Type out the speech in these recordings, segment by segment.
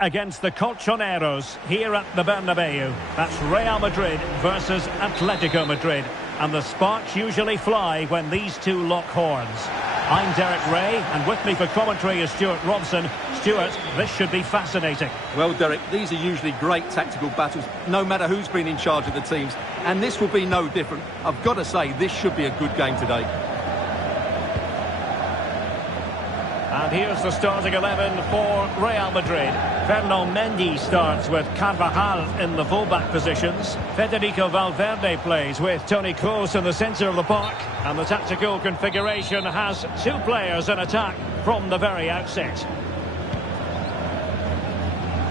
Against the Colchoneros here at the Bernabeu. That's Real Madrid versus Atletico Madrid. And the sparks usually fly when these two lock horns. I'm Derek Ray, and with me for commentary is Stuart Robson. Stuart, this should be fascinating. Well, Derek, these are usually great tactical battles, no matter who's been in charge of the teams. And this will be no different. I've got to say, this should be a good game today. And here's the starting 11 for Real Madrid. Fernand Mendy starts with Carvajal in the fullback positions. Federico Valverde plays with Toni Kroos in the centre of the park. And the tactical configuration has two players in attack from the very outset.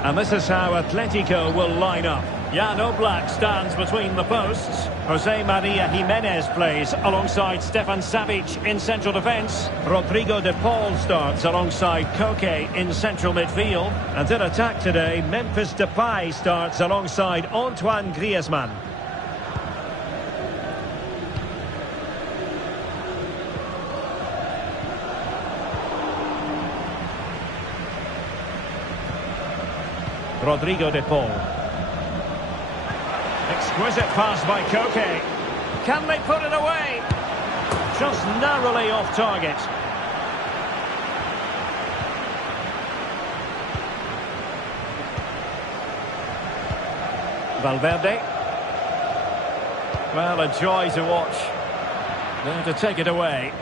And this is how Atletico will line up. Jan Oblak stands between the posts. Jose Maria Jimenez plays alongside Stefan Savic in central defence. Rodrigo de Paul starts alongside Koke in central midfield. And in attack today, Memphis Depay starts alongside Antoine Griezmann. Rodrigo de Paul. Exquisite pass by Koke. Can they put it away? Just narrowly off target. Valverde. Well, a joy to watch. There to take it away.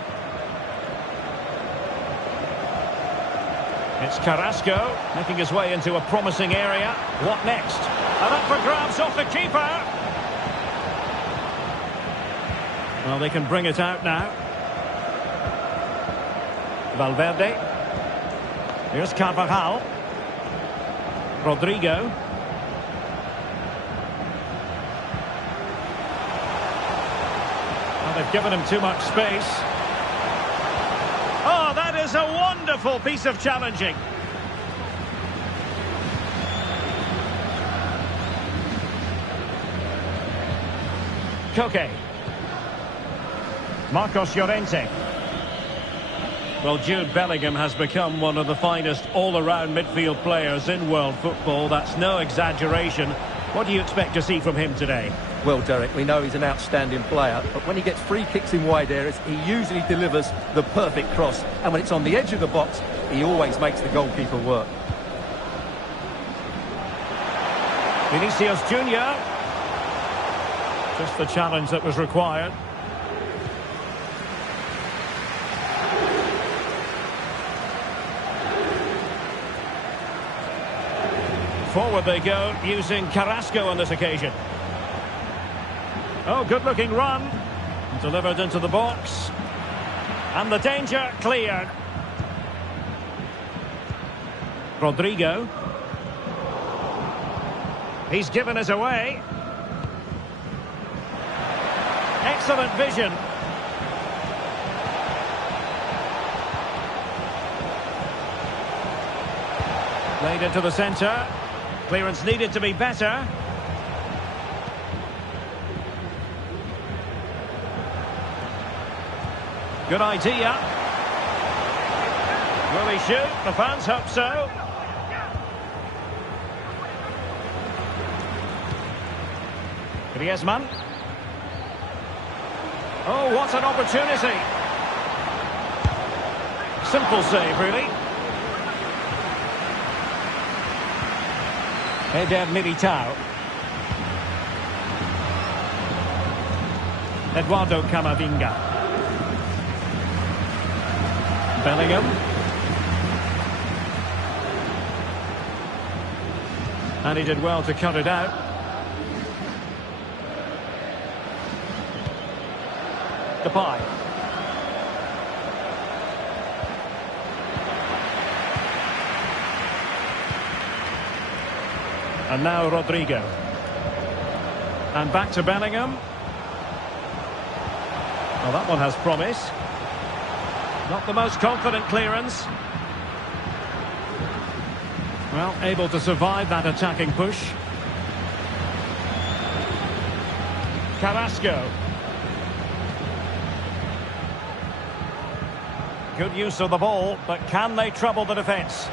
It's Carrasco making his way into a promising area. What next? And up for grabs off the keeper. Well, they can bring it out now. Valverde. Here's Carvajal. Rodrigo. Well, they've given him too much space. Oh, that is a wonderful piece of challenging. Koke. Marcos Llorente. Well, Jude Bellingham has become one of the finest all-around midfield players in world football. That's no exaggeration. What do you expect to see from him today? Well, Derek, we know he's an outstanding player, but when he gets free kicks in wide areas, he usually delivers the perfect cross. And when it's on the edge of the box, he always makes the goalkeeper work. Vinicius Junior. Just the challenge that was required. Forward they go, using Carrasco on this occasion. Oh, good-looking run. Delivered into the box. And the danger cleared. Rodrigo. He's given us away. Excellent vision. Played into the centre. Clearance needed to be better. Good idea. Will he shoot? The fans hope so. Griezmann. Oh, what an opportunity. Simple save, really. Eder Militao. Eduardo Camavinga. Bellingham. And he did well to cut it out. Depay. And now Rodrigo. And back to Bellingham. Well, that one has promise. Not the most confident clearance. Well, able to survive that attacking push. Carrasco. Good use of the ball, but can they trouble the defence?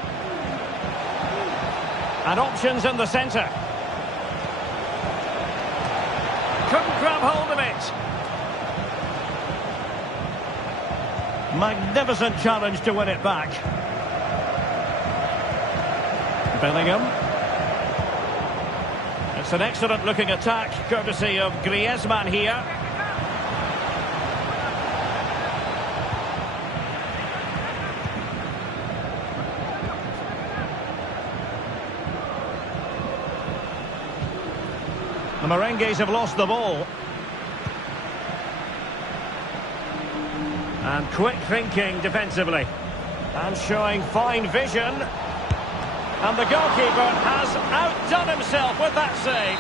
And options in the centre. Couldn't grab hold of it. Magnificent challenge to win it back. Bellingham. It's an excellent looking attack, courtesy of Griezmann here. The Merengues have lost the ball. And quick thinking defensively. And showing fine vision. And the goalkeeper has outdone himself with that save.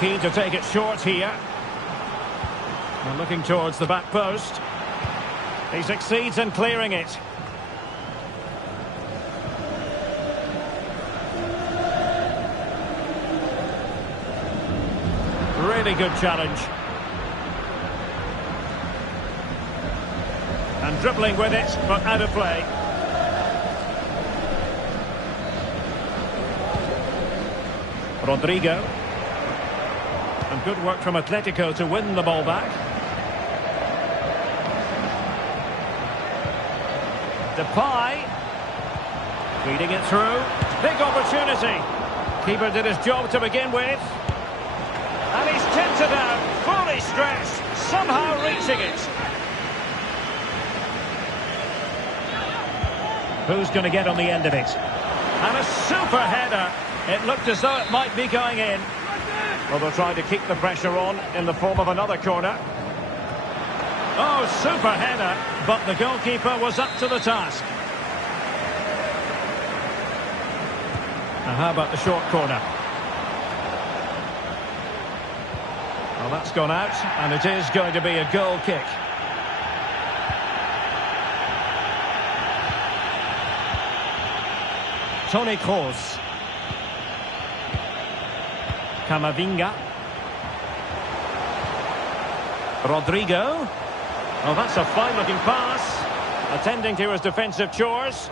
Keen to take it short here. And looking towards the back post. He succeeds in clearing it. Really good challenge. And dribbling with it, but out of play. Rodrigo. And good work from Atletico to win the ball back. Depay. Feeding it through. Big opportunity. Keeper did his job to begin with. And he's tipped it out, fully stretched, somehow reaching it. Who's going to get on the end of it? And a super header. It looked as though it might be going in. Well, they'll try to keep the pressure on in the form of another corner. Oh, super header, but the goalkeeper was up to the task. And how about the short corner? Well, that's gone out, and it is going to be a goal kick. Toni Kroos. Camavinga. Rodrigo. Oh, that's a fine-looking pass. Attending to his defensive chores.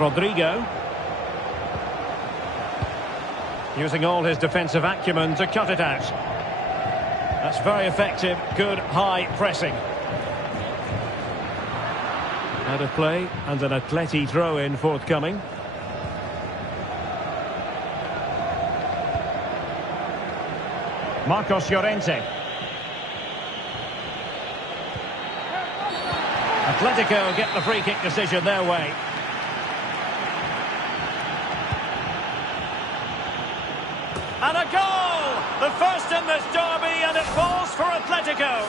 Rodrigo. Using all his defensive acumen to cut it out. That's very effective, good high pressing. Out of play, and an Atleti throw-in forthcoming. Marcos Llorente. Atletico get the free kick decision their way. And a goal! The first in this derby, and it falls for Atletico.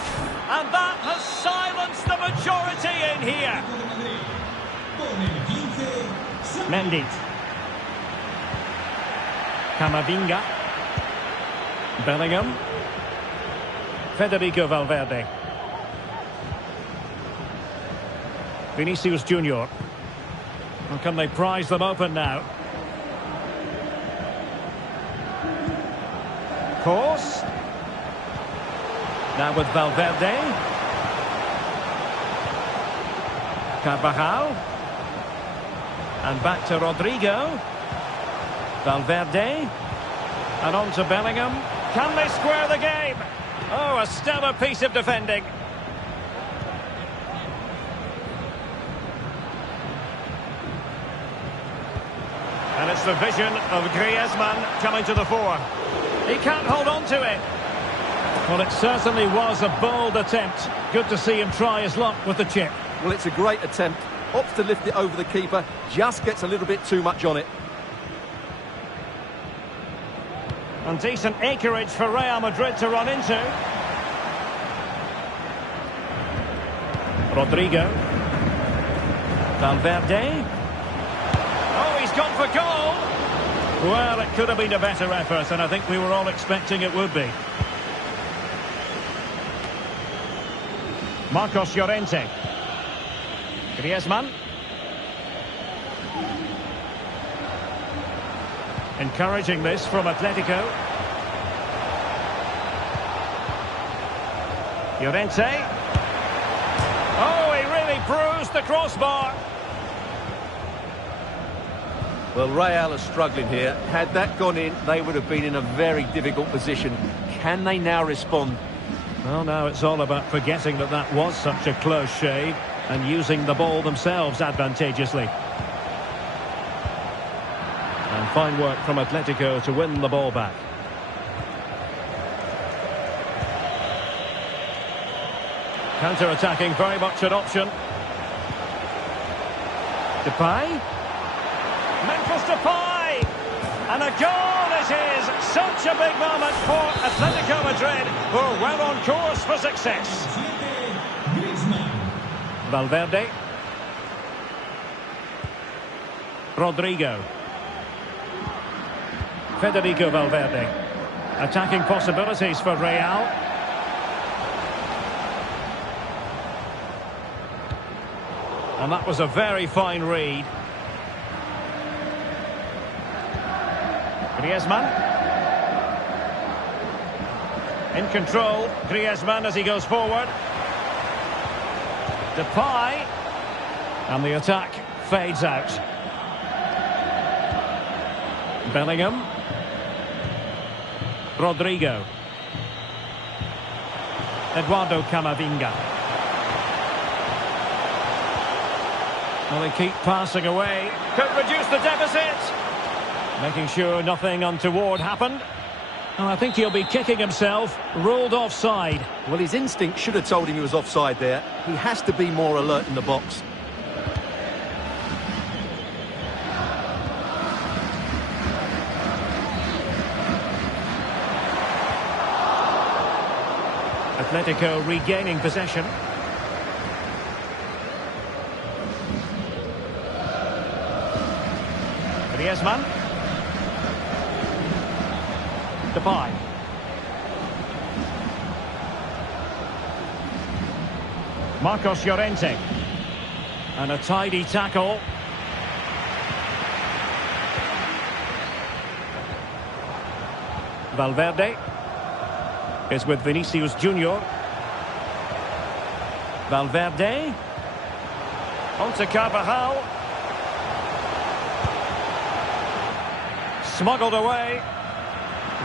And that has silenced the majority in here. Mendy. Camavinga. Bellingham. Federico Valverde. Vinicius Junior. Well, can they prize them open now? Kroos. Now with Valverde. Carvajal. And back to Rodrigo. Valverde. And on to Bellingham. Can they square the game? Oh, a stellar piece of defending. And it's the vision of Griezmann coming to the fore. He can't hold on to it. Well, it certainly was a bold attempt. Good to see him try his luck with the chip. Well, it's a great attempt. Opts to lift it over the keeper. Just gets a little bit too much on it. And decent acreage for Real Madrid to run into. Rodrigo. Valverde. Oh, he's gone for goal. Well, it could have been a better effort, and I think we were all expecting it would be. Marcos Llorente. Griezmann. Encouraging this from Atletico. Llorente. Oh, he really bruised the crossbar. Well, Real are struggling here. Had that gone in, they would have been in a very difficult position. Can they now respond? Well, now it's all about forgetting that that was such a close shave and using the ball themselves advantageously. And fine work from Atletico to win the ball back. Counter-attacking, very much an option. Depay. Memphis Depay! And a goal it is! Such a big moment for Atletico Madrid, who are well on course for success. Valverde. Rodrigo. Federico Valverde. Attacking possibilities for Real. And that was a very fine read. Griezmann. In control, Griezmann as he goes forward. Depay. And the attack fades out. Bellingham. Rodrigo. Eduardo Camavinga. Well, they keep passing away. Could reduce the deficit. Making sure nothing untoward happened. And I think he'll be kicking himself. Ruled offside. Well, his instinct should have told him he was offside there. He has to be more alert in the box. Atletico regaining possession. Griezmann. Depay. Marcos Llorente. And a tidy tackle. Valverde is with Vinicius Junior. Valverde. On to Carvajal. Smuggled away.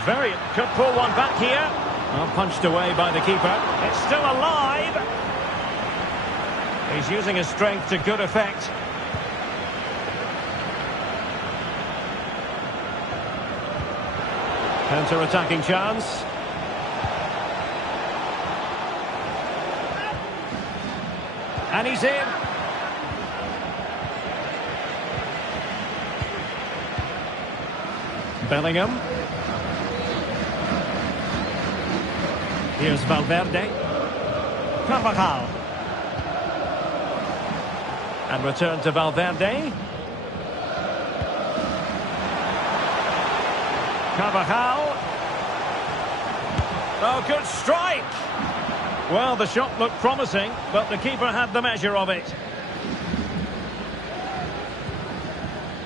Could pull one back here. Well, punched away by the keeper. It's still alive. He's using his strength to good effect. Counter-attacking chance. And he's in. Bellingham. Here's Valverde. Carvajal. And return to Valverde. Carvajal. Oh, good strike. Well, the shot looked promising, but the keeper had the measure of it.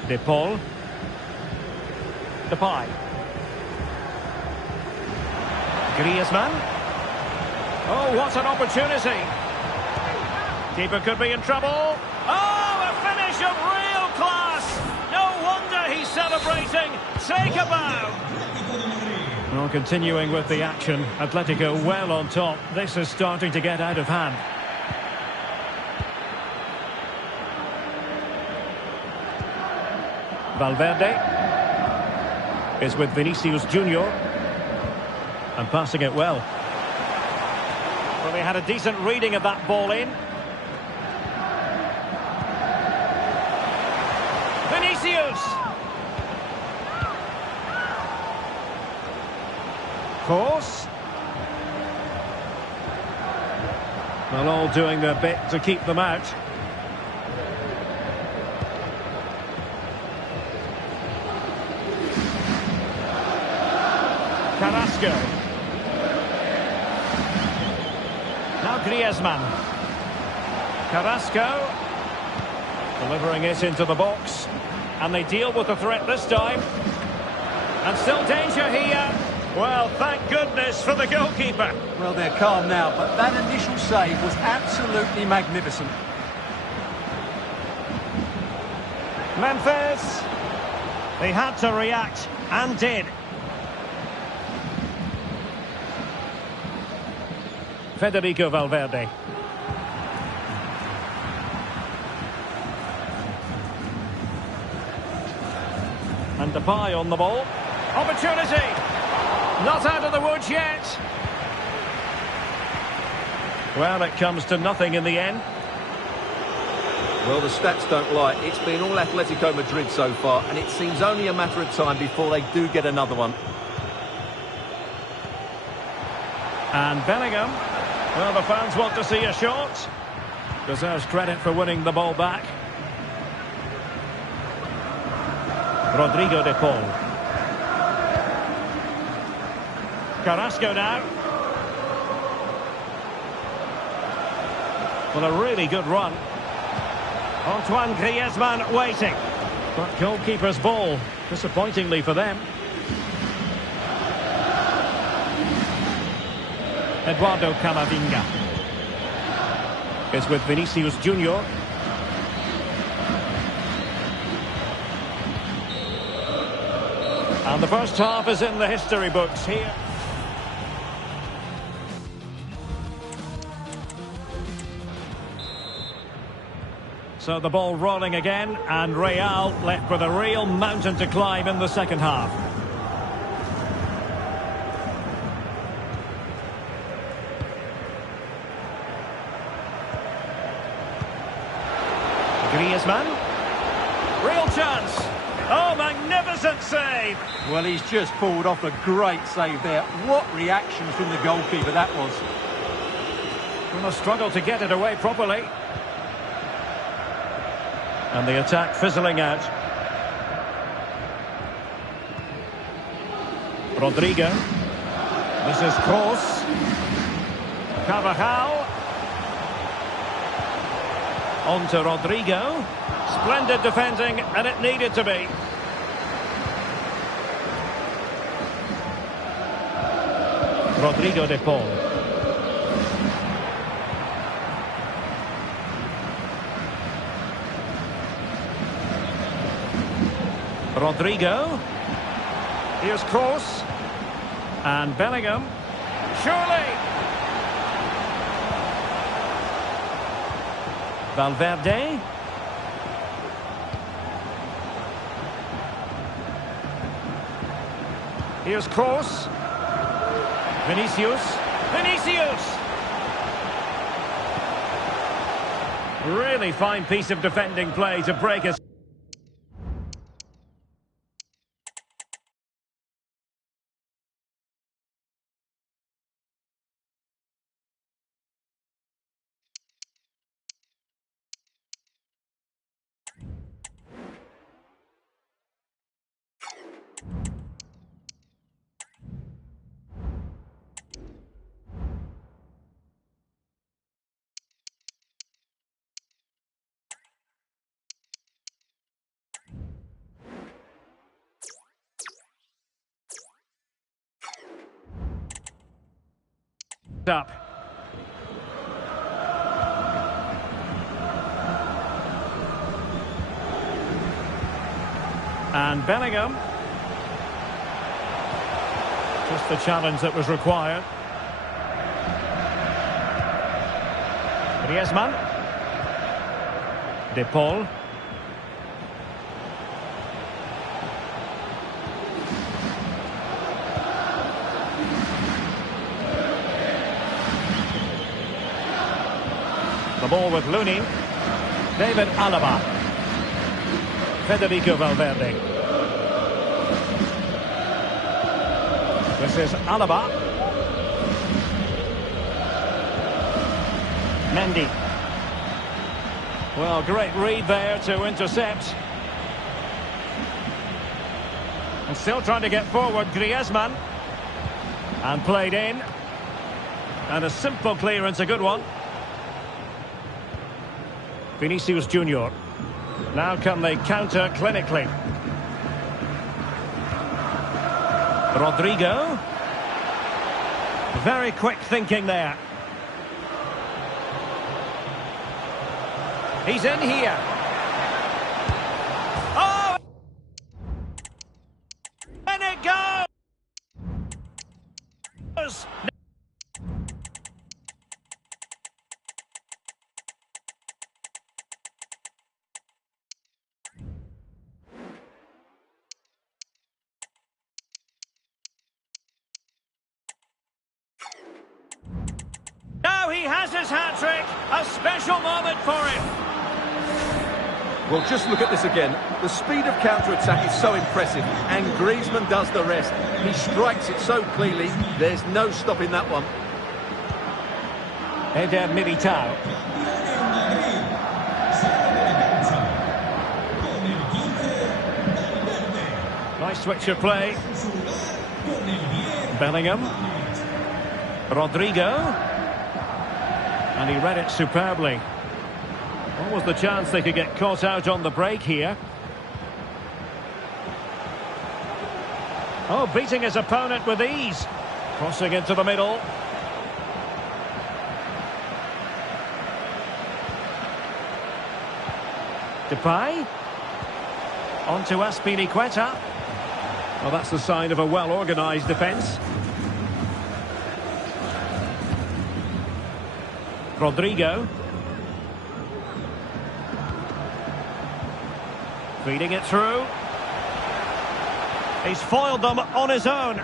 De Paul. Depay. Griezmann. Oh, what an opportunity. Keeper could be in trouble. Oh, a finish of real class. No wonder he's celebrating. Take a bow. Well, continuing with the action, Atletico well on top. This is starting to get out of hand. Valverde is with Vinicius Junior. And passing it well. Well, they had a decent reading of that ball in. Vinicius! Course. Well, all doing their bit to keep them out. Carrasco. Now Griezmann. Carrasco. Delivering it into the box. And they deal with the threat this time. And still danger here. Well, thank goodness for the goalkeeper. Well, they're calm now, but that initial save was absolutely magnificent. Memphis. He had to react, and did. Federico Valverde. And Depay on the ball. Opportunity! Not out of the woods yet. Well, it comes to nothing in the end. Well, the stats don't lie. It's been all Atletico Madrid so far, and it seems only a matter of time before they do get another one. And Bellingham. Well, the fans want to see a shot. Deserves credit for winning the ball back. Rodrigo de Paul. Carrasco now. Well, a really good run. Antoine Griezmann waiting. But goalkeeper's ball, disappointingly for them. Eduardo Camavinga is with Vinicius Junior. And the first half is in the history books here. So the ball rolling again, and Real left with a real mountain to climb in the second half. Griezmann. Real chance. Oh, magnificent save. Well, he's just pulled off a great save there. What reaction from the goalkeeper that was. Well, a struggle to get it away properly. And the attack fizzling out. Rodrigo. This is Kroos. Carvajal. On to Rodrigo. Splendid defending, and it needed to be. Rodrigo de Paul. Rodrigo. Here's Kroos. And Bellingham. Surely! Valverde. Here's Kroos. Vinicius. Vinicius! Really fine piece of defending play to break us. Up. And Bellingham. Just the challenge that was required. Griezmann. De Paul. The ball with Looney. David Alaba. Federico Valverde. This is Alaba. Mendy. Well, great read there to intercept. And still trying to get forward, Griezmann. And played in. And a simple clearance, a good one. Vinicius Junior. Now can they counter clinically? Rodrigo. Very quick thinking there. He's in here. A special moment for him. Well, just look at this again. The speed of counter-attack is so impressive, and Griezmann does the rest. He strikes it so cleanly, there's no stopping that one. Eder Militao. Nice switch of play. Bellingham. Rodrigo. And he read it superbly. What was the chance they could get caught out on the break here? Oh, beating his opponent with ease. Crossing into the middle. Depay. On to Azpilicueta. Well, that's the sign of a well-organised defence. Rodrigo. Feeding it through. He's foiled them on his own.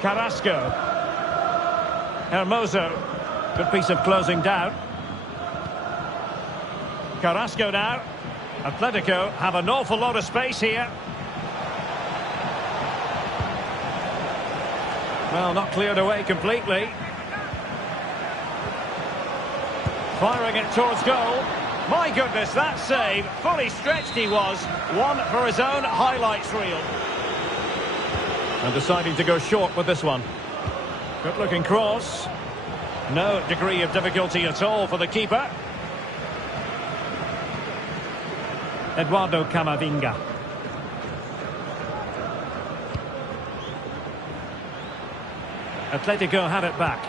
Carrasco. Hermoso. Good piece of closing down. Carrasco now. Atletico have an awful lot of space here. Well, not cleared away completely. Firing it towards goal. My goodness, that save. Fully stretched he was. One for his own highlights reel. And deciding to go short with this one. Good looking cross. No degree of difficulty at all for the keeper. Eduardo Camavinga. Atletico had it back.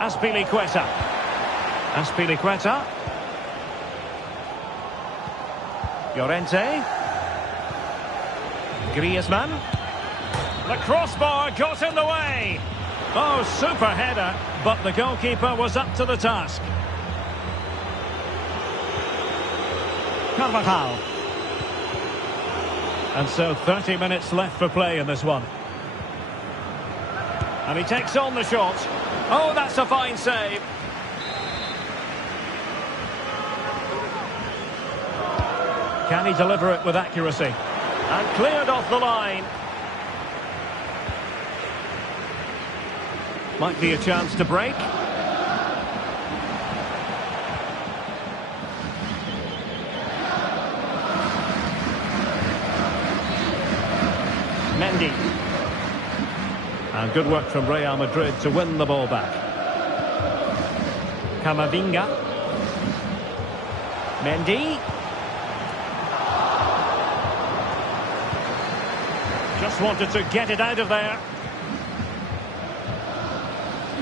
Azpilicueta. Azpilicueta. Llorente. Griezmann. The crossbar got in the way. Oh, super header, but the goalkeeper was up to the task. Carvajal. And so 30 minutes left for play in this one. And he takes on the shot. Oh, that's a fine save. Can he deliver it with accuracy? And cleared off the line. Might be a chance to break. Mendy. And good work from Real Madrid to win the ball back. Camavinga. Mendy. Just wanted to get it out of there.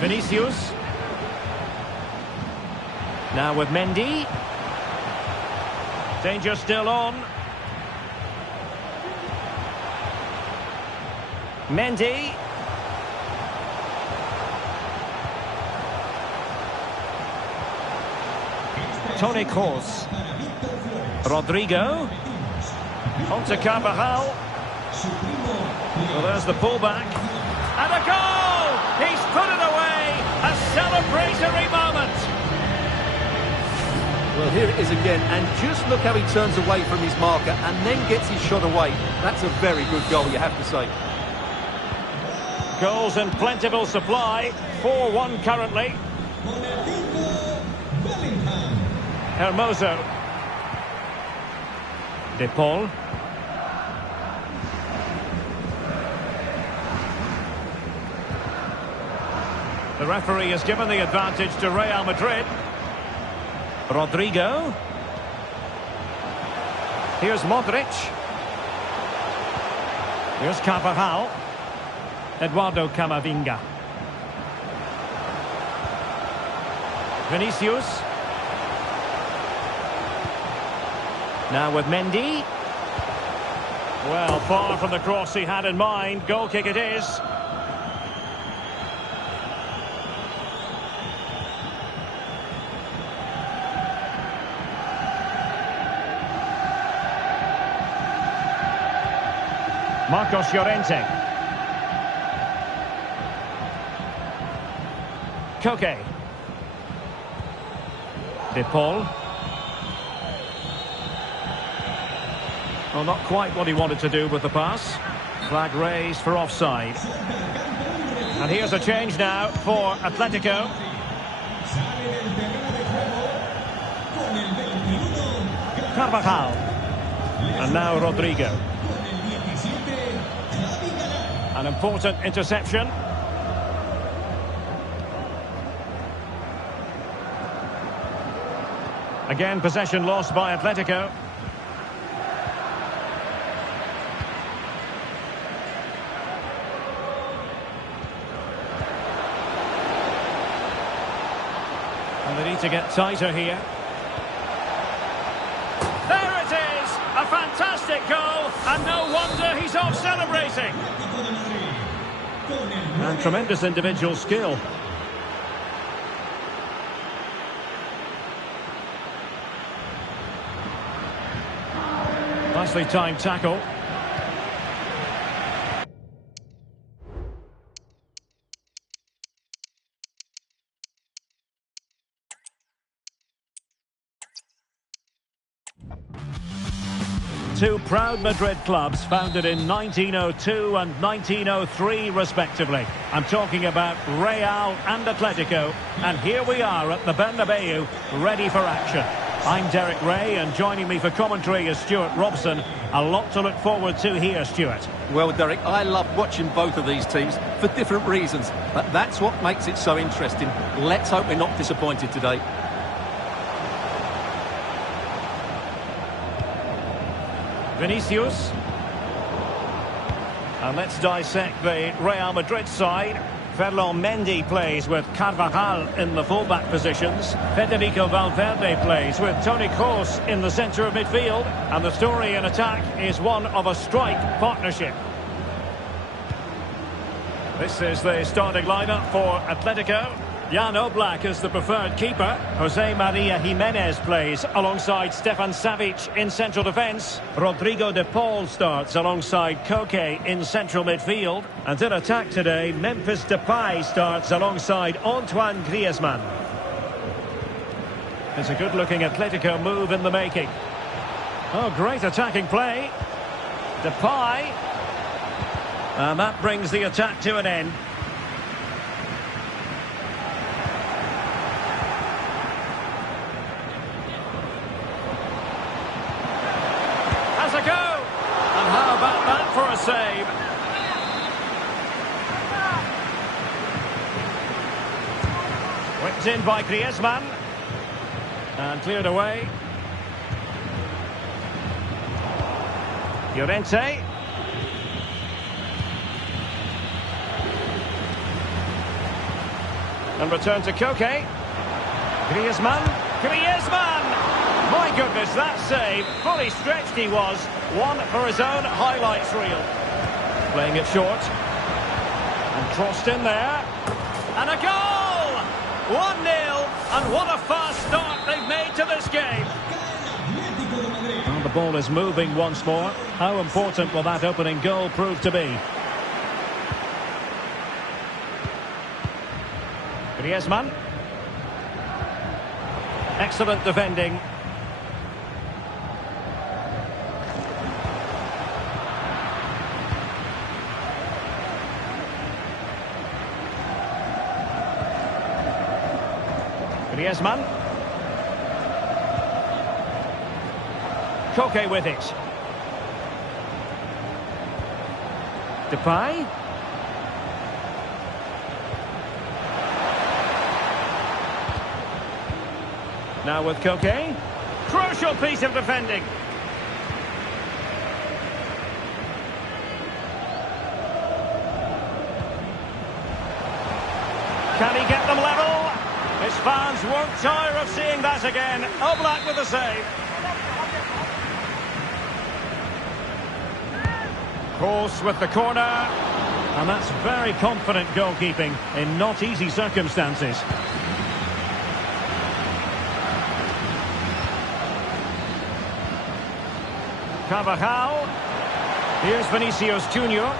Vinicius. Now with Mendy. Danger still on. Mendy. Toni Kroos. Rodrigo. On to Carvajal. Well, there's the pullback. And a goal! He's put it away! A celebratory moment! Well, here it is again, and just look how he turns away from his marker and then gets his shot away. That's a very good goal, you have to say. Goals in plentiful supply. 4-1 currently. Hermoso. De Paul. The referee has given the advantage to Real Madrid. Rodrigo. Here's Modric. Here's Carvajal. Eduardo Camavinga. Vinicius. Now with Mendy. Well, far from the cross he had in mind. Goal kick it is. Marcos Llorente. Koke. De Paul. Well, not quite what he wanted to do with the pass. Flag raised for offside. And here's a change now for Atletico. Carvajal. And now Rodrigo. An important interception. Again, possession lost by Atletico. And they need to get tighter here. There it is! A fantastic goal, and no wonder he's off celebrating. And tremendous individual skill. Nicely timed tackle. Two proud Madrid clubs founded in 1902 and 1903 respectively. I'm talking about Real and Atletico, and here we are at the Bernabeu, ready for action. I'm Derek Ray, and joining me for commentary is Stuart Robson. A lot to look forward to here, Stuart. Well, Derek, I love watching both of these teams for different reasons, but that's what makes it so interesting. Let's hope we're not disappointed today. Vinicius. And let's dissect the Real Madrid side. Ferland Mendy plays with Carvajal in the fullback positions. Federico Valverde plays with Toni Kroos in the centre of midfield. And the story in attack is one of a strike partnership. This is the starting lineup for Atletico. Jan Oblak is the preferred keeper. Jose Maria Jimenez plays alongside Stefan Savic in central defence. Rodrigo de Paul starts alongside Koke in central midfield. And in attack today, Memphis Depay starts alongside Antoine Griezmann. It's a good-looking Atletico move in the making. Oh, great attacking play. Depay. And that brings the attack to an end. A go, and how about that for a save? Whipped in by Griezmann and cleared away. Llorente. And return to Koke. Griezmann! My goodness, that save, fully stretched he was. One for his own highlights reel. Playing it short. And crossed in there. And a goal! 1-0. And what a fast start they've made to this game. And the ball is moving once more. How important will that opening goal prove to be? Griezmann. Excellent defending. Griezmann. Koke with it. Depay. Now with Koke. Crucial piece of defending. Can he get them level? His fans won't tire of seeing that again. Oblak with the save. Kroos with the corner. And that's very confident goalkeeping in not easy circumstances. Carvajal. Here's Vinicius Junior.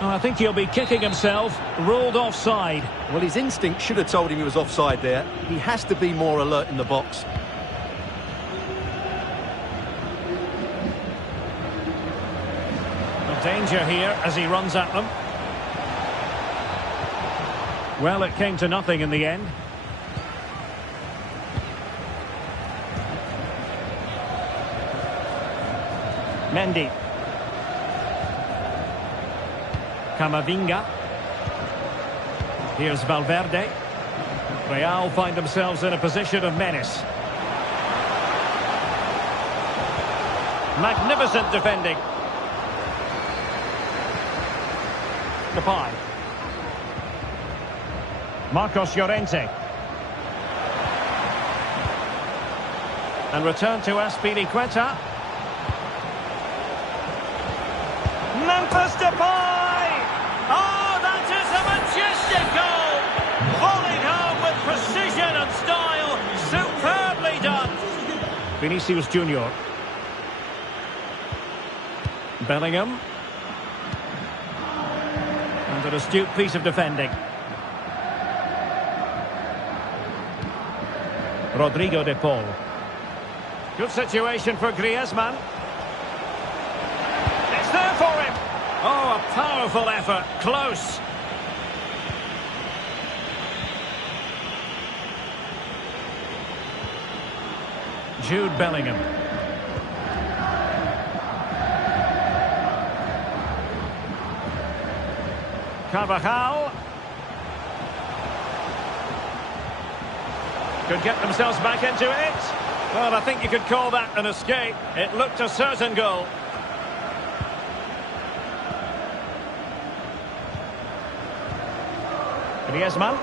Oh, I think he'll be kicking himself. Ruled offside. Well, his instinct should have told him he was offside there. He has to be more alert in the box. The danger here as he runs at them. Well, it came to nothing in the end. Mendy. Camavinga. Here's Valverde. Real find themselves in a position of menace. Magnificent defending. Depay. Marcos Llorente. And return to Azpilicueta. Memphis Depay! Oh, that is a majestic goal! Volleyed home with precision and style. Superbly done. Vinicius Junior. Bellingham. And an astute piece of defending. Rodrigo de Paul. Good situation for Griezmann. It's there for him. Oh, a powerful effort. Close. Jude Bellingham. Carvajal. Could get themselves back into it. Well, I think you could call that an escape. It looked a certain goal. Griezmann.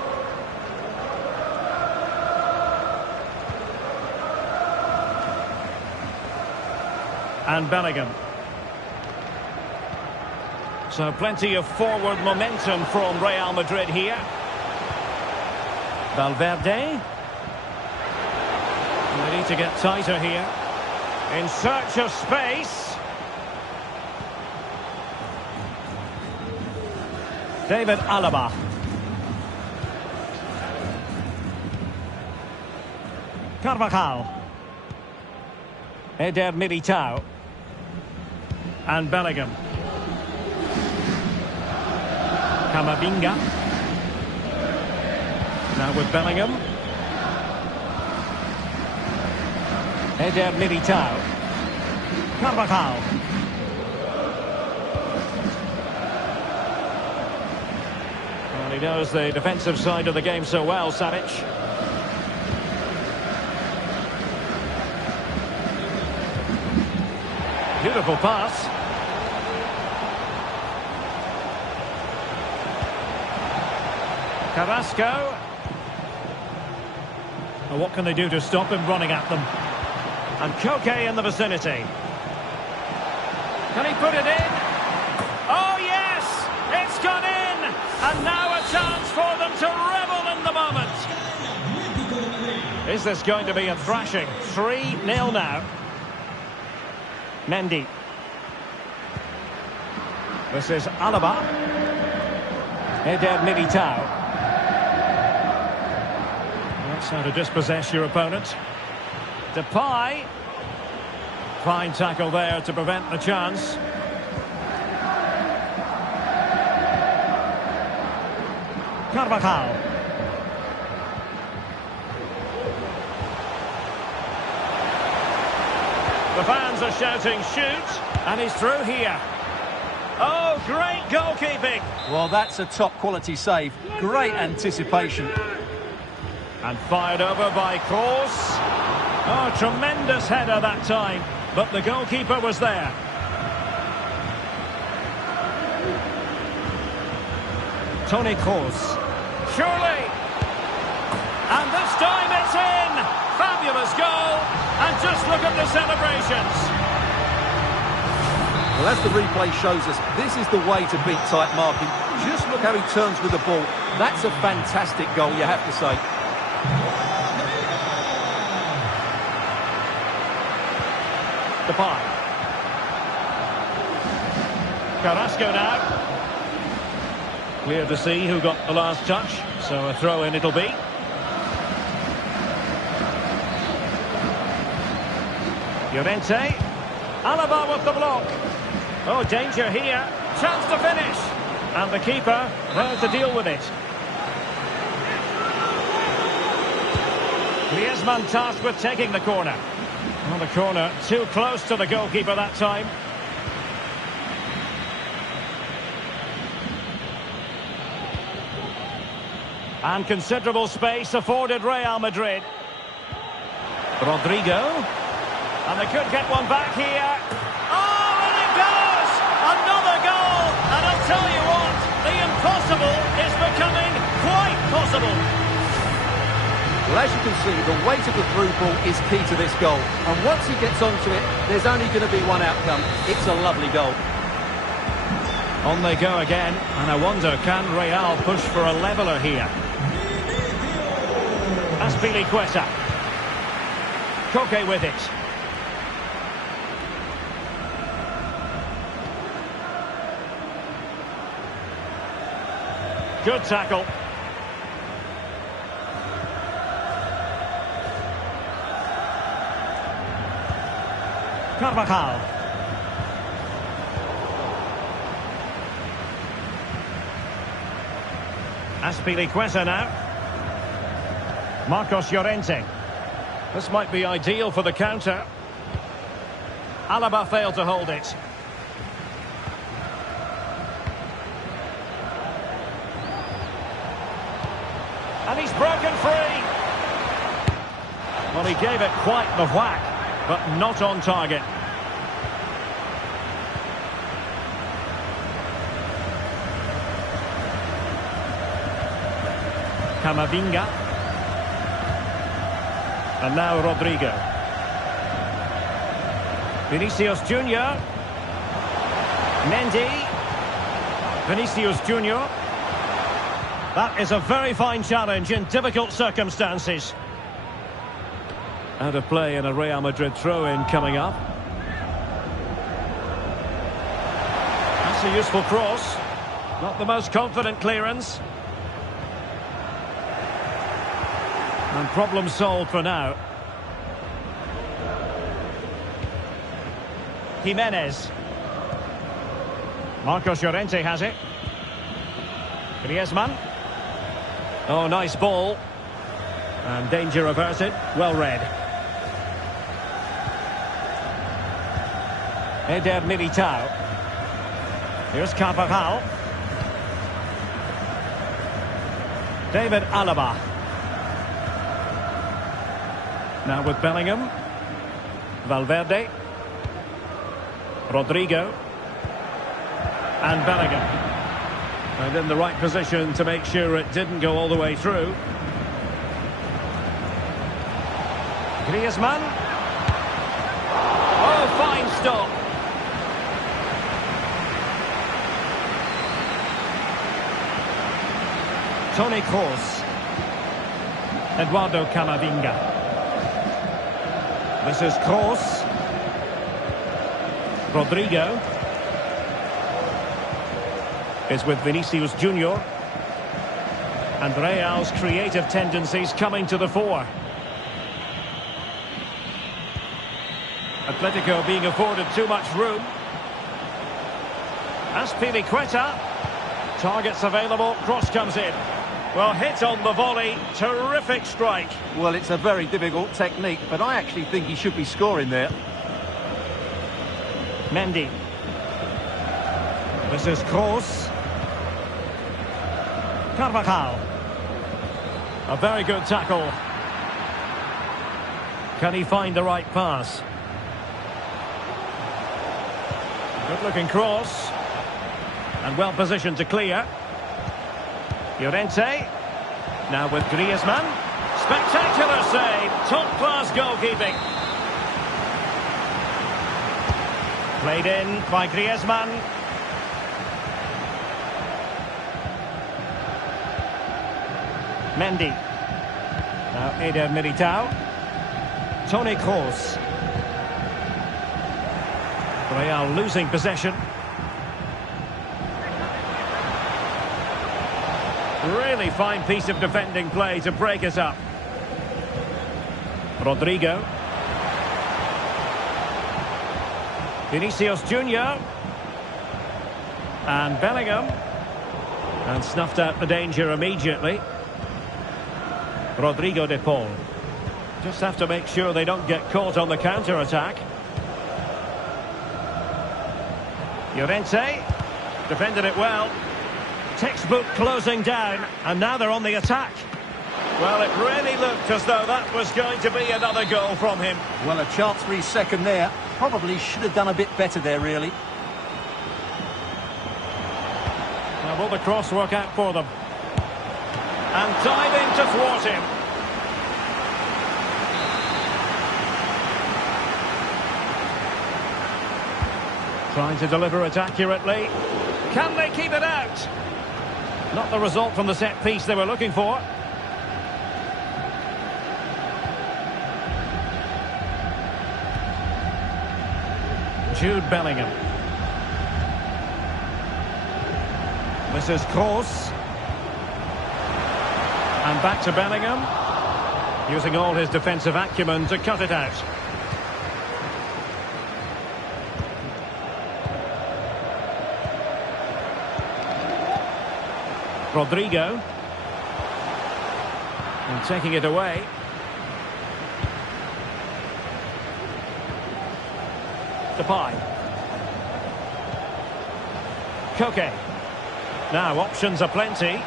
And Bellingham. So plenty of forward momentum from Real Madrid here. Valverde. They need to get tighter here. In search of space. David Alaba. Carvajal. Eder Militao. And Bellingham. Camavinga. Now with Bellingham. Eder Militao. Carvajal. Well, he knows the defensive side of the game so well, Savic. Beautiful pass. Carrasco. Well, what can they do to stop him running at them? And Koke in the vicinity. Can he put it in? Oh, yes! It's gone in! And now a chance for them to revel in the moment. Is this going to be a thrashing? 3-0 now. Mendy. This is Alaba. Eder Militao. That's how to dispossess your opponent. Depay. Fine tackle there to prevent the chance. Carvajal. The fans are shouting shoot, and he's through here. Oh, great goalkeeping. Well, that's a top quality save. Great anticipation. And fired over by Kroos. Oh, tremendous header that time, but the goalkeeper was there. Toni Kroos. Surely. And this time it's in. Fabulous goal. And just look at the celebrations. Well, as the replay shows us, this is the way to beat tight marking. Just look how he turns with the ball. That's a fantastic goal, you have to say. Depay. Carrasco now. Clear to see who got the last touch, so a throw-in it'll be. Llorente. Alaba with the block. Oh, danger here. Chance to finish. And the keeper there to deal with it. Griezmann tasked with taking the corner. Well, the corner too close to the goalkeeper that time. And considerable space afforded Real Madrid. Rodrigo. And they could get one back here. Oh, and it goes! Another goal! And I'll tell you what, the impossible is becoming quite possible. Well, as you can see, the weight of the through ball is key to this goal. And once he gets onto it, there's only going to be one outcome. It's a lovely goal. On they go again, and I wonder, can Real push for a leveller here? Azpilicueta. Koke with it. Good tackle. Carvajal. Azpilicueta now. Marcos Llorente. This might be ideal for the counter. Alaba failed to hold it. And he's broken free. Well, he gave it quite the whack, but not on target. Camavinga. And now Rodrigo. Vinicius Junior. Mendy. Vinicius Junior. That is a very fine challenge in difficult circumstances. Out of play and a Real Madrid throw-in coming up. That's a useful cross. Not the most confident clearance. And problem solved for now. Jimenez. Marcos Llorente has it. Griezmann. Oh, nice ball. And danger averted. Well read. Eder Militao. Here's Carvajal. David Alaba. Now with Bellingham. Valverde. Rodrigo. And Bellingham. And in the right position to make sure it didn't go all the way through. Griezmann. Oh, fine stop. Toni Kroos. Eduardo Camavinga. This is Kroos. Rodrigo. Is with Vinicius Junior. And Real's creative tendencies coming to the fore. Atletico being afforded too much room. Azpilicueta. Targets available. Cross comes in. Well, hit on the volley. Terrific strike. Well, it's a very difficult technique, but I actually think he should be scoring there. Mendy. This is Kroos. Carvajal. A very good tackle. Can he find the right pass? Good looking cross. And well positioned to clear. Llorente. Now with Griezmann. Spectacular save. Top class goalkeeping. Played in by Griezmann. Mendy. Now Eder Militao. Toni Kroos. Real losing possession. Really fine piece of defending play to break us up. Rodrigo. Vinicius Junior. And Bellingham. And snuffed out the danger immediately. Rodrigo de Paul. Just have to make sure they don't get caught on the counter-attack. Llorente. Defended it well. Textbook closing down. And now they're on the attack. Well, it really looked as though that was going to be another goal from him. Well, a chance for his second there. Probably should have done a bit better there, really. Now, will the cross work out for them? And diving to thwart him. Trying to deliver it accurately. Can they keep it out? Not the result from the set piece they were looking for. Jude Bellingham. This is Kroos. And back to Bellingham. Using all his defensive acumen to cut it out. Rodrigo. And taking it away. Depay. Koke. Now options are plenty.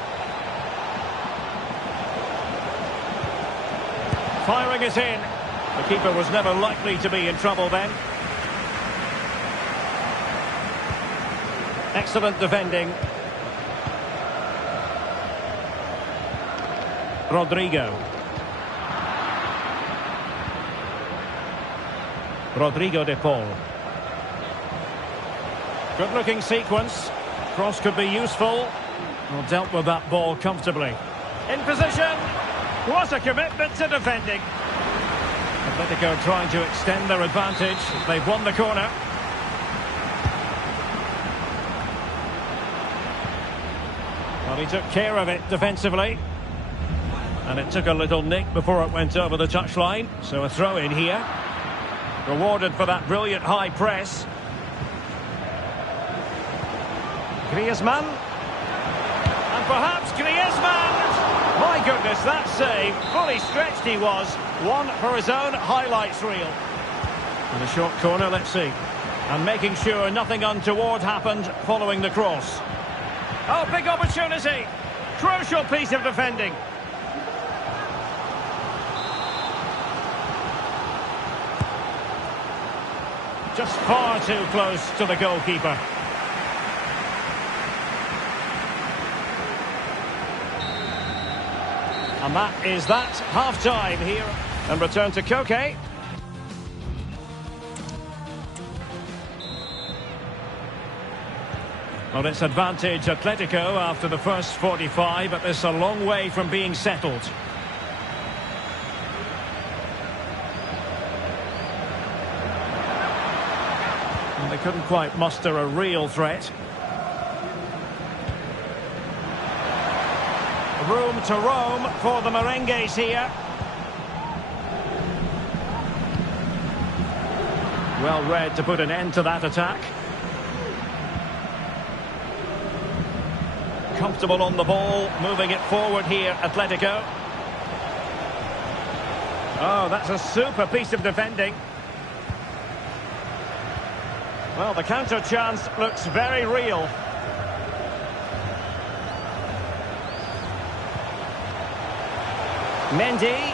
Firing it in. The keeper was never likely to be in trouble then. Excellent defending. Rodrigo. Rodrigo de Paul. Good looking sequence. Cross could be useful. Well, dealt with that ball comfortably. In position. What a commitment to defending. Atletico trying to extend their advantage. They've won the corner. Well, he took care of it defensively. And it took a little nick before it went over the touchline. So a throw in here. Rewarded for that brilliant high press. Griezmann. And perhaps Griezmann. My goodness, that save. Fully stretched he was. One for his own highlights reel. In a short corner, let's see. And making sure nothing untoward happened following the cross. Oh, big opportunity. Crucial piece of defending. Just far too close to the goalkeeper. And that is that. Half-time here. And return to Koke. Well, it's advantage Atletico after the first 45, but it's a long way from being settled. And they couldn't quite muster a real threat. Room to roam for the Merengues here. Well read to put an end to that attack. Comfortable on the ball, moving it forward here, Atletico. Oh, that's a super piece of defending. Well, the counter chance looks very real. Mendy.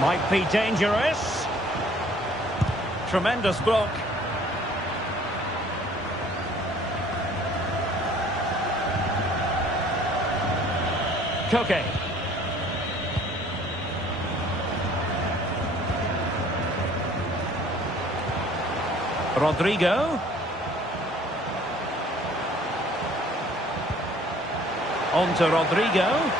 Might be dangerous. Tremendous block. Koke. Rodrigo. On to Rodrigo.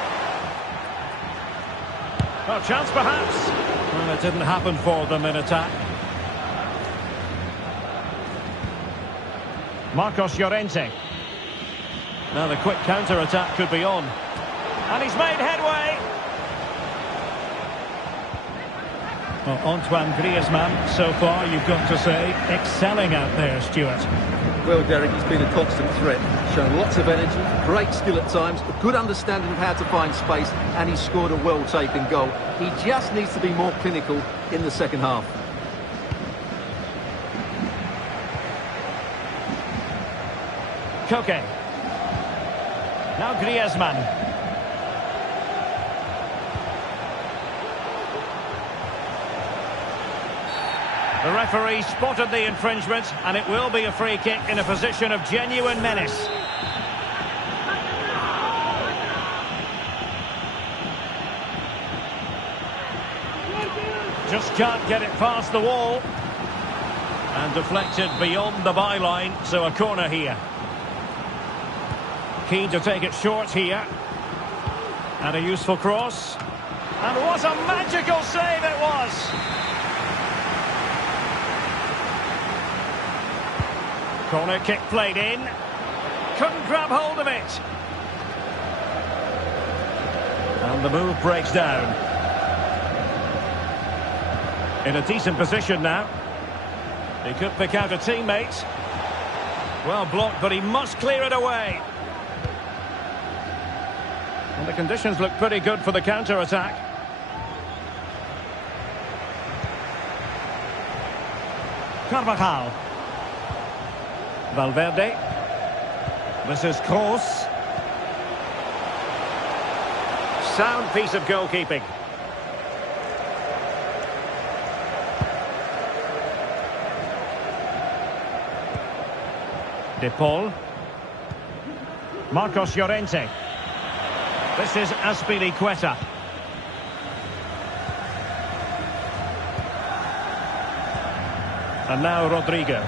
Well, chance perhaps. Well, it didn't happen for them in attack. Marcos Llorente. Now the quick counter-attack could be on. And he's made headway. Well, Antoine Griezmann, so far, you've got to say, excelling out there, Stuart. Well, Derek, he's been a constant threat. Shown lots of energy, great skill at times, a good understanding of how to find space, and he's scored a well-taken goal. He just needs to be more clinical in the second half. Koke. Now Griezmann. The referee spotted the infringement, and it will be a free kick in a position of genuine menace. Just can't get it past the wall. And deflected beyond the byline, so a corner here. Keen to take it short here. And a useful cross. And what a magical save it was! Corner kick played in. Couldn't grab hold of it. And the move breaks down. In a decent position now. He could pick out a teammate. Well blocked, but he must clear it away. And the conditions look pretty good for the counter-attack. Carvajal. Valverde. This is Kroos. Sound piece of goalkeeping. De Paul. Marcos Llorente. This is Azpilicueta. And now Rodrigo.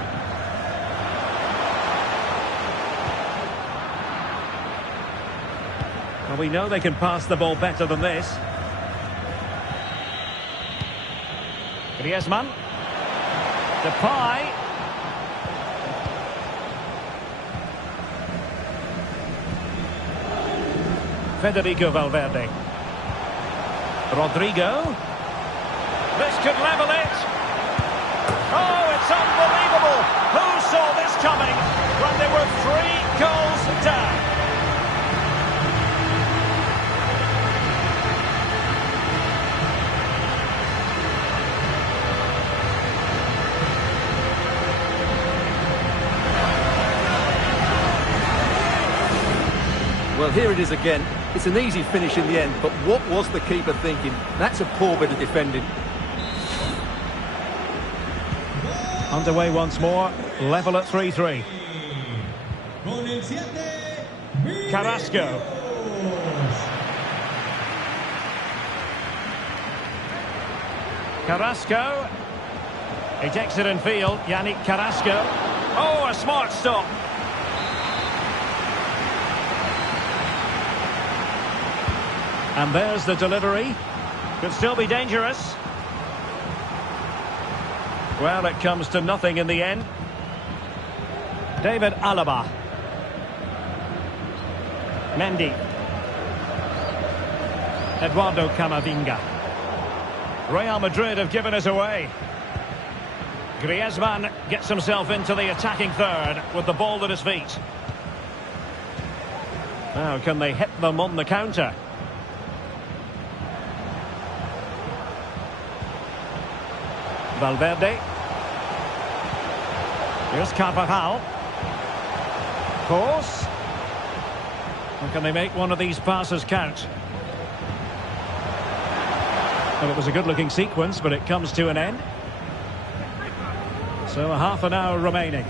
Well, we know they can pass the ball better than this. Griezmann. Depay. Federico Valverde. Rodrigo. This could level it. Oh, it's unbelievable. Who saw this coming when they were 3 goals down? Well, here it is again. It's an easy finish in the end, but what was the keeper thinking? That's a poor bit of defending. Underway once more, level at 3-3. Carrasco. Carrasco. He takes it in field, Yannick Carrasco. Oh, a smart stop. And there's the delivery. Could still be dangerous. Well, it comes to nothing in the end. David Alaba. Mendy. Eduardo Camavinga. Real Madrid have given us away. Griezmann gets himself into the attacking third with the ball at his feet. Now, can they hit them on the counter? Valverde. Here's Carvajal. Kroos. And can they make one of these passes count? Well, it was a good-looking sequence, but it comes to an end. So a half an hour remaining.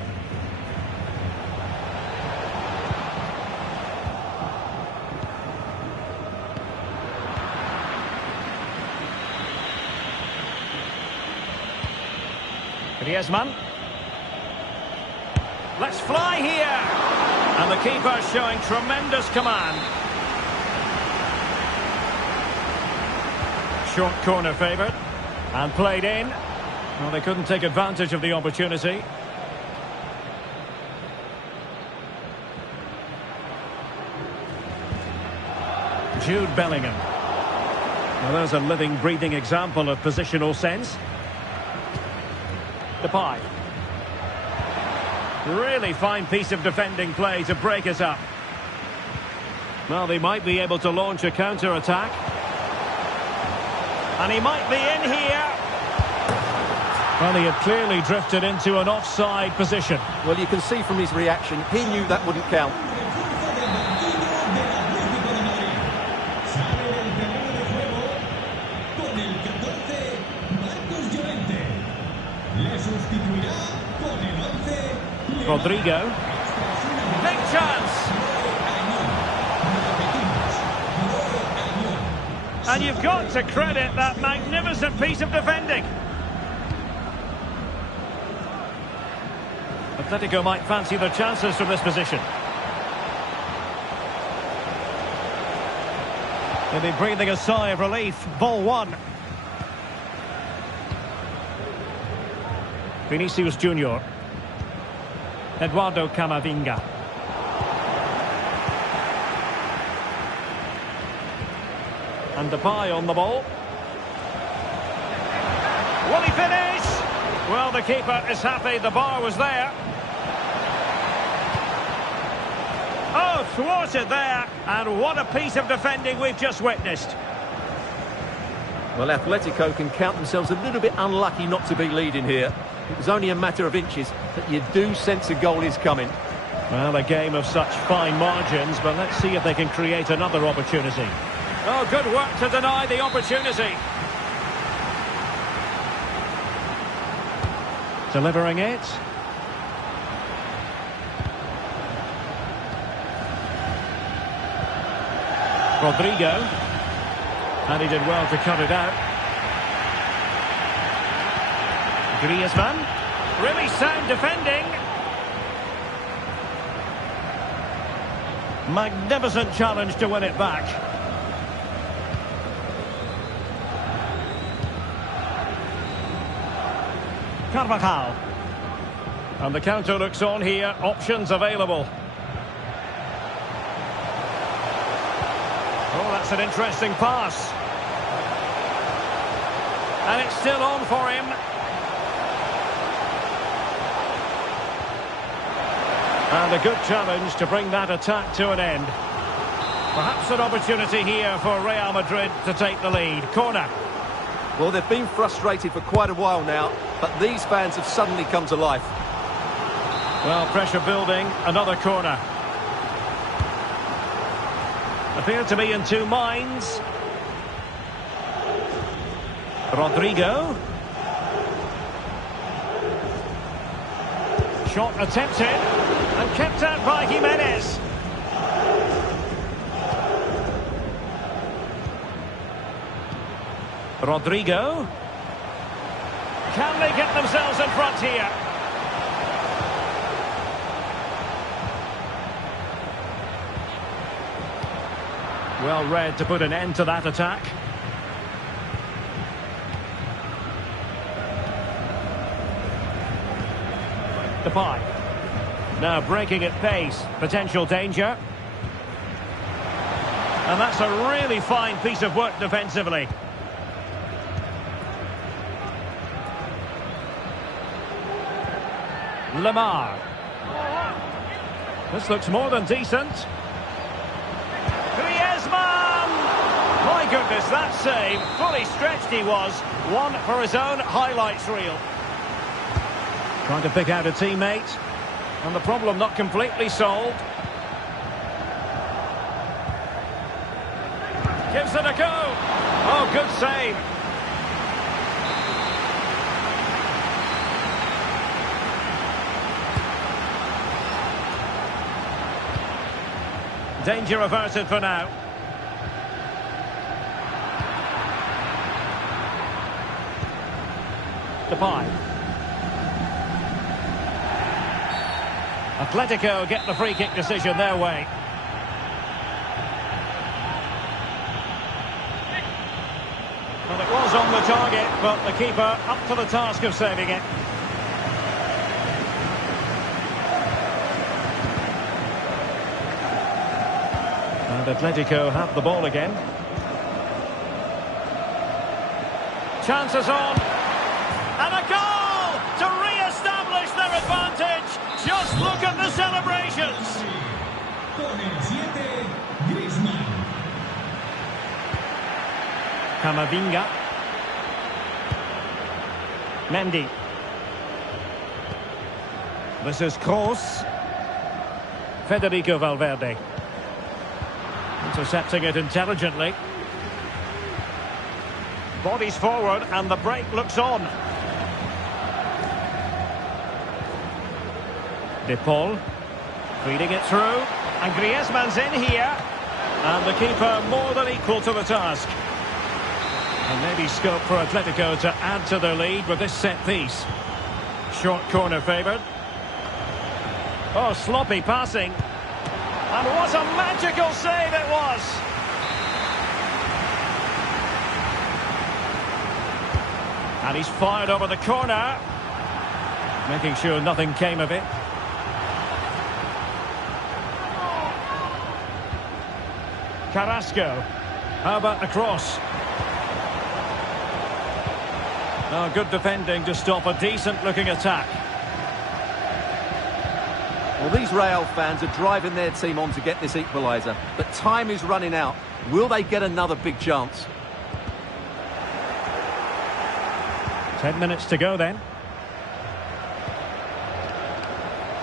Griezmann. Let's fly here. And the keeper showing tremendous command. Short corner favoured. And played in. Well, they couldn't take advantage of the opportunity. Jude Bellingham. Well, there's a living, breathing example of positional sense. Depay. Really fine piece of defending play to break us up. Well, they might be able to launch a counter-attack. And he might be in here. Well, he had clearly drifted into an offside position. Well, you can see from his reaction, he knew that wouldn't count. Rodrigo. Big chance. And you've got to credit that magnificent piece of defending. Atletico might fancy their chances from this position. They'll be breathing a sigh of relief. Ball one. Vinicius Junior. Eduardo Camavinga. And Depay on the ball. Will he finish? Well, the keeper is happy the bar was there. Oh, thwarted there. And what a piece of defending we've just witnessed. Well, Atletico can count themselves a little bit unlucky not to be leading here. It was only a matter of inches, but you do sense a goal is coming. Well, a game of such fine margins, but let's see if they can create another opportunity. Oh, good work to deny the opportunity. Delivering it. Rodrigo. And he did well to cut it out. Griezmann. Really sound defending. Magnificent challenge to win it back. Carvajal. And the counter looks on here. Options available. Oh, that's an interesting pass. And it's still on for him. And a good challenge to bring that attack to an end. Perhaps an opportunity here for Real Madrid to take the lead. Corner. Well, they've been frustrated for quite a while now, but these fans have suddenly come to life. Well, pressure building. Another corner. Appear to be in two minds. Rodrigo. Shot attempted and kept out by Jimenez. Rodrigo. Can they get themselves in front here? Well read to put an end to that attack. Depay. Now breaking at pace. Potential danger. And that's a really fine piece of work defensively. Lamar. This looks more than decent. Griezmann! My goodness, that save. Fully stretched he was. One for his own highlights reel. Trying to pick out a teammate. And the problem not completely solved. Gives it a go. Oh, good save. Danger averted for now. Depay. Atletico get the free kick decision their way. Well, it was on the target, but the keeper up to the task of saving it. And Atletico have the ball again. Chances on. And a goal to re-establish their advantage. Just look at the celebrations. Camavinga. Mendy. This is Kroos. Federico Valverde. Intercepting it intelligently. Bodies forward and the break looks on. De Paul. Feeding it through. And Griezmann's in here. And the keeper more than equal to the task. And maybe scope for Atletico to add to their lead with this set piece. Short corner favoured. Oh, sloppy passing. And what a magical save it was. And he's fired over the corner. Making sure nothing came of it. Carrasco. How about the cross? Oh, good defending to stop a decent-looking attack. Well, these Real fans are driving their team on to get this equaliser. But time is running out. Will they get another big chance? 10 minutes to go then.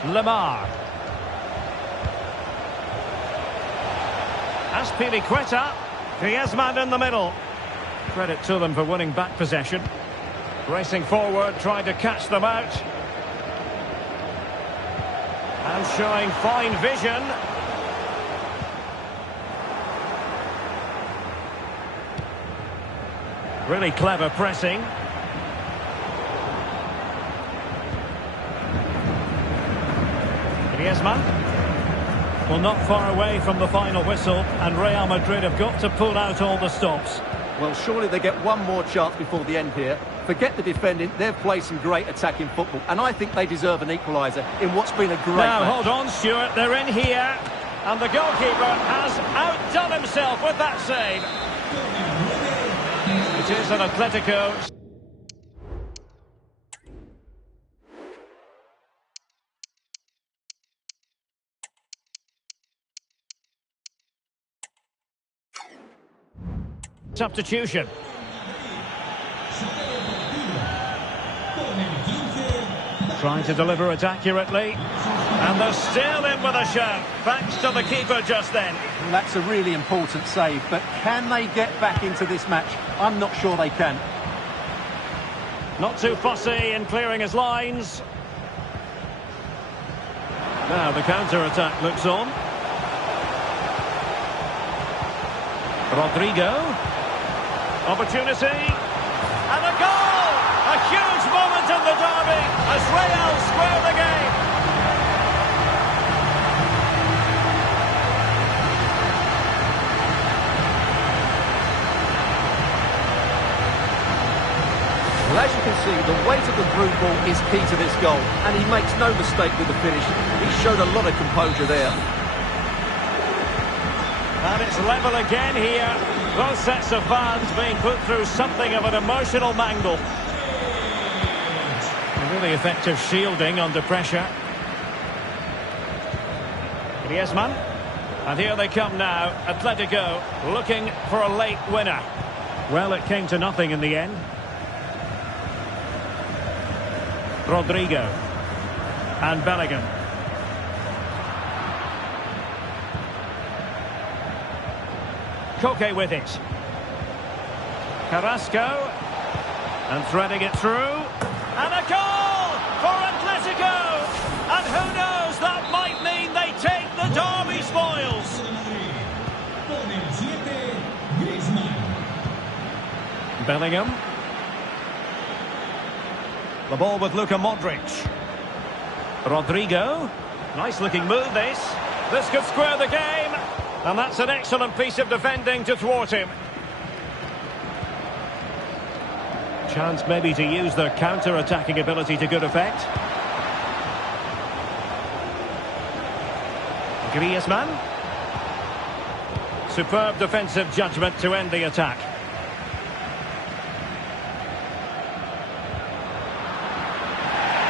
Lemar. Azpilicueta. Griezmann in the middle. Credit to them for winning back possession. Racing forward, trying to catch them out. And showing fine vision. Really clever pressing. Griezmann. Well, not far away from the final whistle, and Real Madrid have got to pull out all the stops. Well, surely they get one more chance before the end here. Forget the defending, they've played some great attacking football, and I think they deserve an equaliser in what's been a great match. Hold on, Stuart, they're in here, and the goalkeeper has outdone himself with that save. It is an Atletico. Substitution. Trying to deliver it accurately. And they're still in with a shout, thanks to the keeper just then. Well, that's a really important save, but can they get back into this match? I'm not sure they can. Not too fussy in clearing his lines. Now the counter-attack looks on. Rodrigo. Opportunity. And a goal! A huge moment in the derby as Real square the game. Well, as you can see, the weight of the through ball is key to this goal, and he makes no mistake with the finish. He showed a lot of composure there. And it's level again here. Both sets of fans being put through something of an emotional mangle. Really effective shielding under pressure. Griezmann. And here they come now. Atletico looking for a late winner. Well, it came to nothing in the end. Rodrigo. And Bellingham. Koke with it. Carrasco. And threading it through. And a goal for Atletico! And who knows, that might mean they take the derby spoils. Bellingham. The ball with Luka Modric. Rodrigo. Nice looking move this. This could square the game. And that's an excellent piece of defending to thwart him. Chance maybe to use their counter-attacking ability to good effect. Griezmann. Superb defensive judgment to end the attack.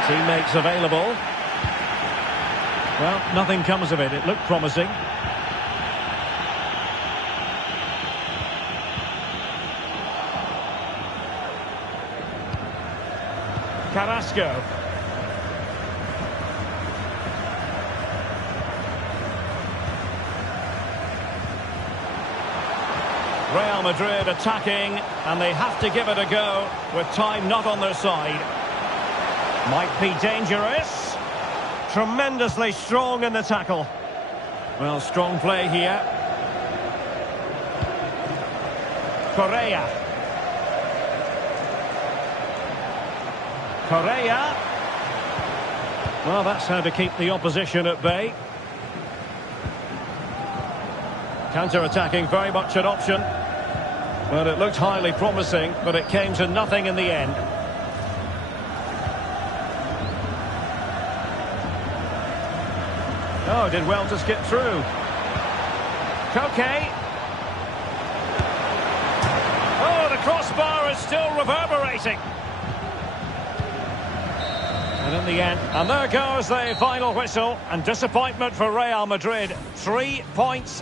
Teammates available. Well, nothing comes of it. It looked promising. Carrasco. Real Madrid attacking, and they have to give it a go with time not on their side. Might be dangerous. Tremendously strong in the tackle. Well, strong play here. Correa. Correa. Well, that's how to keep the opposition at bay. Counter-attacking, very much an option. Well, it looked highly promising, but it came to nothing in the end. Oh, did well to skip through. Koke. Oh, the crossbar is still reverberating. And in the end, and there goes the final whistle, and disappointment for Real Madrid. 3 points.